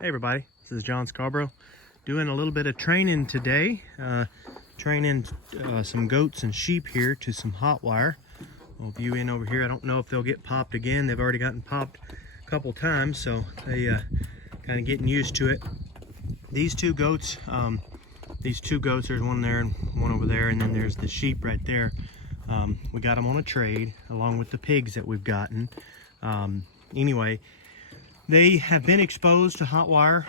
Hey everybody, this is John Scarborough doing a little bit of training today. Training some goats and sheep here to some hot wire. I'll view in over here. I don't know if they'll get popped again. They've already gotten popped a couple times, so they kind of getting used to it. These two goats, there's one there and one over there, and then there's the sheep right there. We got them on a trade along with the pigs that we've gotten. Anyway, they have been exposed to hot wire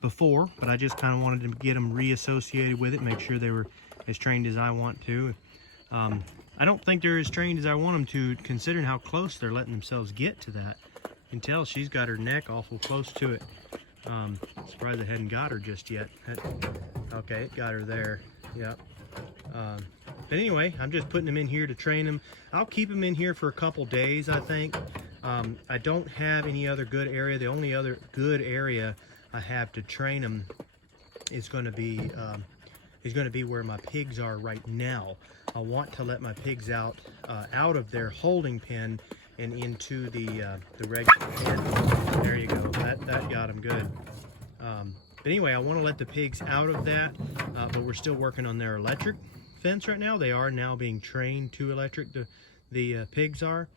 before, but I just kind of wanted to get them reassociated with it, make sure they were as trained as I want to. I don't think they're as trained as I want them to, considering how close they're letting themselves get to that. You can tell she's got her neck awful close to it. Surprised I hadn't got her just yet. Okay, it got her there. Yep. But anyway, I'm just putting them in here to train them. I'll keep them in here for a couple days, I think. I don't have any other good area. The only other good area I have to train them is going to be where my pigs are right now. I want to let my pigs out of their holding pen and into the regular pen. There you go. That got them good. But anyway, I want to let the pigs out of that, but we're still working on their electric fence right now. They are now being trained to electric. The pigs are.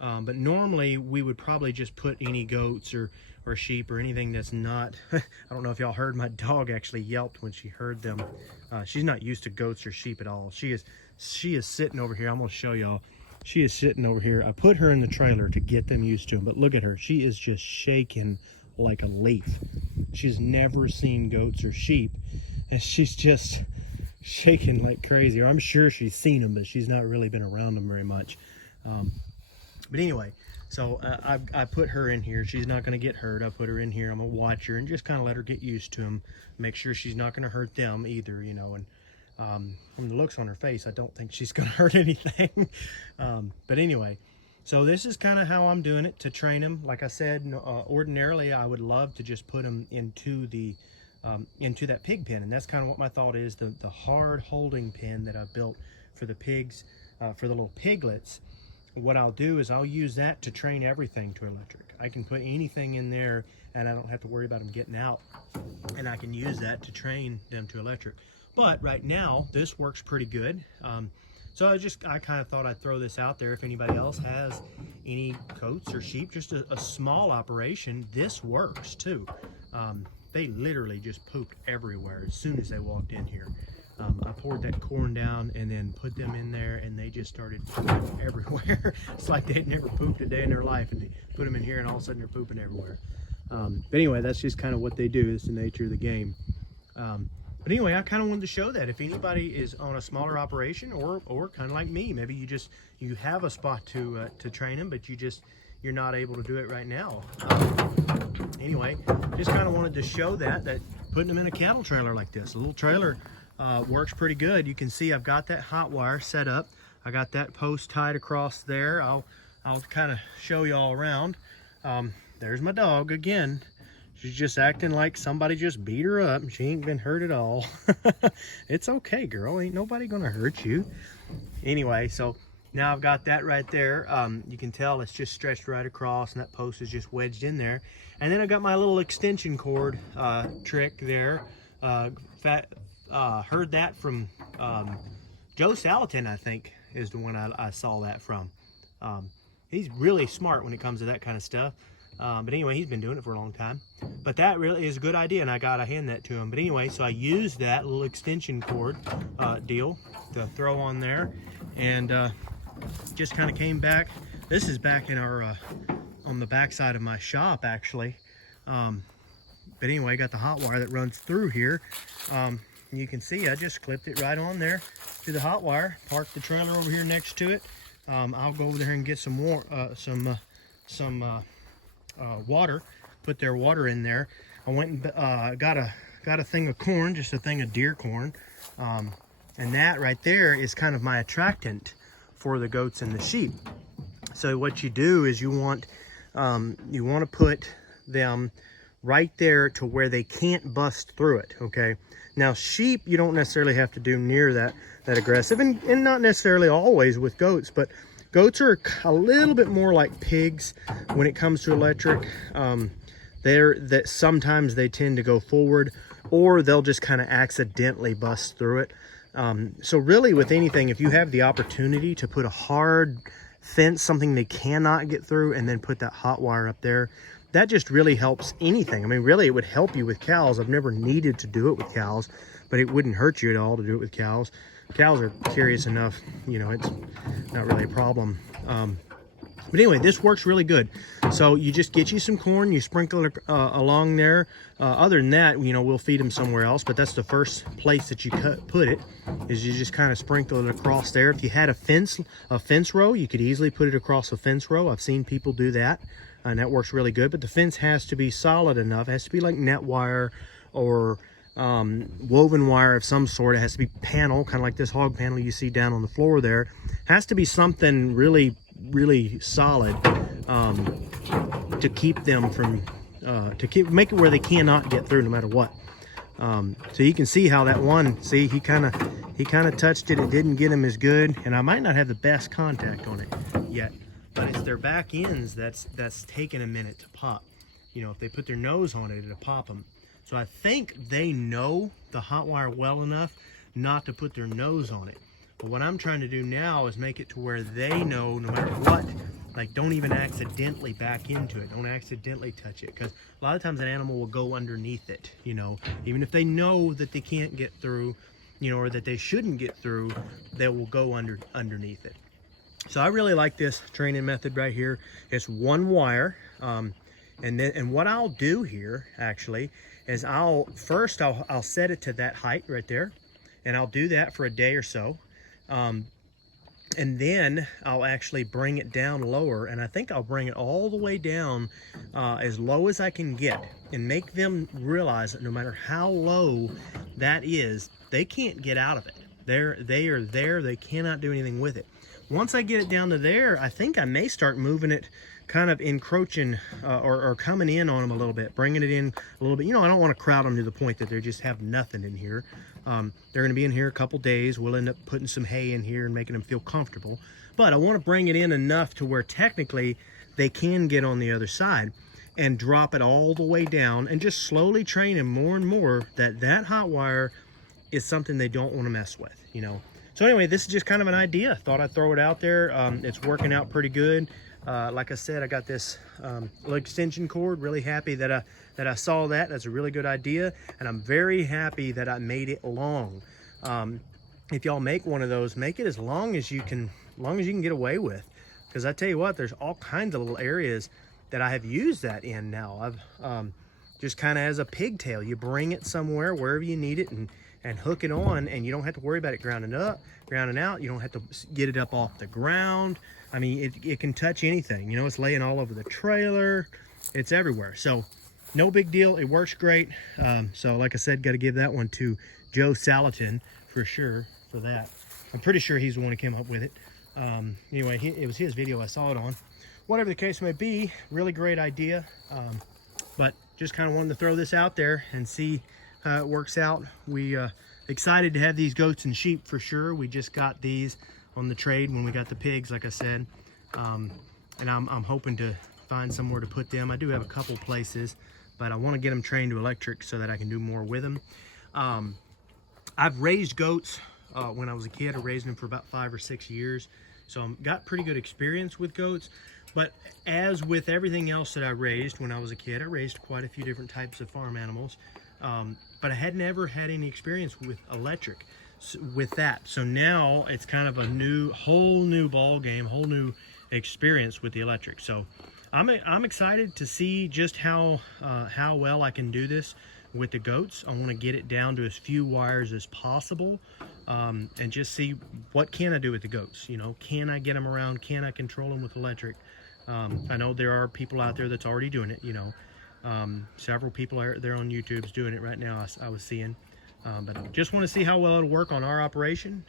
But normally we would probably just put any goats or sheep or anything that's not, I don't know if y'all heard, my dog actually yelped when she heard them. She's not used to goats or sheep at all. She is sitting over here. I'm going to show y'all. She is sitting over here. I put her in the trailer to get them used to them, but look at her. She is just shaking like a leaf. She's never seen goats or sheep, and she's just shaking like crazy. Or I'm sure she's seen them, but she's not really been around them very much. But anyway, so I put her in here. She's not going to get hurt. I put her in here. I'm going to watch her and just kind of let her get used to them. Make sure she's not going to hurt them either, you know. And from the looks on her face, I don't think she's going to hurt anything. But anyway, so this is kind of how I'm doing it to train them. Like I said, ordinarily I would love to just put them into that pig pen. And that's kind of what my thought is, the hard holding pen that I built for the pigs, for the little piglets. What I'll do is I'll use that to train everything to electric. I can put anything in there and I don't have to worry about them getting out, and I can use that to train them to electric. But right now this works pretty good. So I kind of thought I'd throw this out there. If anybody else has any goats or sheep, just a small operation, this works too. They literally just pooped everywhere as soon as they walked in here. I poured that corn down and then put them in there, and they just started pooping everywhere. It's like they'd never pooped a day in their life, and they put them in here and all of a sudden they're pooping everywhere. But anyway, that's just kind of what they do. It's the nature of the game. But anyway, I kind of wanted to show that if anybody is on a smaller operation or kind of like me, maybe you have a spot to train them, but you're not able to do it right now. Anyway, just kind of wanted to show that putting them in a cattle trailer like this, a little trailer, works pretty good. You can see I've got that hot wire set up. I got that post tied across there. I'll kind of show you all around. There's my dog again. She's just acting like somebody just beat her up. She ain't been hurt at all. It's okay, girl. Ain't nobody gonna hurt you. Anyway, so now I've got that right there. You can tell it's just stretched right across, and that post is just wedged in there. And then I got my little extension cord trick there. Heard that from Joe Salatin, I think, is the one I saw that from. He's really smart when it comes to that kind of stuff. But anyway, he's been doing it for a long time. But that really is a good idea, and I gotta hand that to him. But anyway, so I used that little extension cord deal to throw on there, and just kind of came back. This is back in our on the back side of my shop, actually. But anyway, got the hot wire that runs through here. You can see I just clipped it right on there to the hot wire. Parked the trailer over here next to it. I'll go over there and get some water. Put their water in there. I went and got a thing of corn, just a thing of deer corn, and that right there is kind of my attractant for the goats and the sheep. So what you do is you want to put them right there to where they can't bust through it. Okay. Now sheep, you don't necessarily have to do near that aggressive, and not necessarily always with goats, but goats are a little bit more like pigs when it comes to electric. that sometimes they tend to go forward, or they'll just kind of accidentally bust through it. So really with anything, if you have the opportunity to put a hard fence, something they cannot get through, and then put that hot wire up there, that just really helps anything. I mean, really, it would help you with cows. I've never needed to do it with cows, but it wouldn't hurt you at all to do it with cows. Cows are curious enough, you know, it's not really a problem. But anyway, this works really good. So you just get you some corn, you sprinkle it along there. Other than that, you know, we'll feed them somewhere else, but that's the first place that you put it, is you just kind of sprinkle it across there. If you had a fence row, you could easily put it across a fence row. I've seen people do that, and that works really good. But the fence has to be solid enough. It has to be like net wire or woven wire of some sort. It has to be panel, kind of like this hog panel you see down on the floor there. It has to be something really solid to keep them from make it where they cannot get through no matter what. So you can see how that one, see, he kind of touched it, it didn't get him as good, and I might not have the best contact on it yet, but it's their back ends that's taking a minute to pop. You know, if they put their nose on it, it'll pop them. So I think they know the hot wire well enough not to put their nose on it. But what I'm trying to do now is make it to where they know no matter what, like, don't even accidentally back into it. Don't accidentally touch it, because a lot of times an animal will go underneath it, you know. Even if they know that they can't get through, you know, or that they shouldn't get through, they will go underneath it. So I really like this training method right here. It's one wire. And what I'll do here actually is I'll set it to that height right there, and I'll do that for a day or so. And then I'll actually bring it down lower, and I think I'll bring it all the way down as low as I can get, and make them realize that no matter how low that is, they can't get out of it. They are there, they cannot do anything with it. Once I get it down to there, I think I may start moving it, kind of encroaching or coming in on them a little bit, bringing it in a little bit. You know, I don't want to crowd them to the point that they just have nothing in here. They're going to be in here a couple days. We'll end up putting some hay in here and making them feel comfortable. But I want to bring it in enough to where technically they can get on the other side, and drop it all the way down, and just slowly train them more and more that hot wire is something they don't want to mess with, you know. So anyway, this is just kind of an idea. Thought I'd throw it out there. It's working out pretty good. Like I said, I got this little extension cord. Really happy that I saw that. That's a really good idea, and I'm very happy that I made it long. If y'all make one of those, make it as long as you can get away with, because I tell you what, there's all kinds of little areas that I have used that in now. I've just kind of as a pigtail. You bring it somewhere wherever you need it, and hook it on, and you don't have to worry about it grounding out. You don't have to get it up off the ground. I mean, it can touch anything. You know, it's laying all over the trailer. It's everywhere. So no big deal. It works great. So like I said, got to give that one to Joe Salatin for sure for that. I'm pretty sure he's the one who came up with it. Anyway, it was his video I saw it on. Whatever the case may be, really great idea. But just kind of wanted to throw this out there and see how it works out. We excited to have these goats and sheep for sure. We just got these on the trade when we got the pigs, like I said. And I'm hoping to find somewhere to put them. I do have a couple places, but I want to get them trained to electric so that I can do more with them. I've raised goats when I was a kid. I raised them for about 5 or 6 years. So I've got pretty good experience with goats. But as with everything else that I raised when I was a kid, I raised quite a few different types of farm animals. But I had never had any experience with electric with that. So now it's kind of a whole new ball game, whole new experience with the electric. So I'm excited to see just how well I can do this with the goats. I want to get it down to as few wires as possible, and just see what can I do with the goats. You know, can I get them around? Can I control them with electric? I know there are people out there that's already doing it, you know. Several people are there on YouTube's doing it right now. I was seeing, but I just want to see how well it'll work on our operation.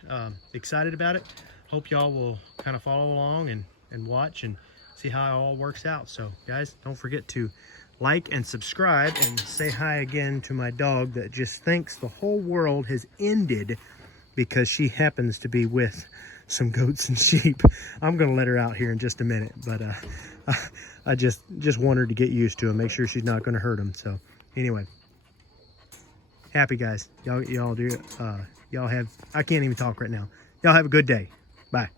Excited about it. Hope y'all will kind of follow along and watch and see how it all works out. So guys, don't forget to like and subscribe, and say hi again to my dog that just thinks the whole world has ended because she happens to be with some goats and sheep. I'm gonna let her out here in just a minute, but I just want her to get used to them, make sure she's not gonna hurt them. So anyway, happy guys. Y'all have, I can't even talk right now. Y'all have a good day. Bye.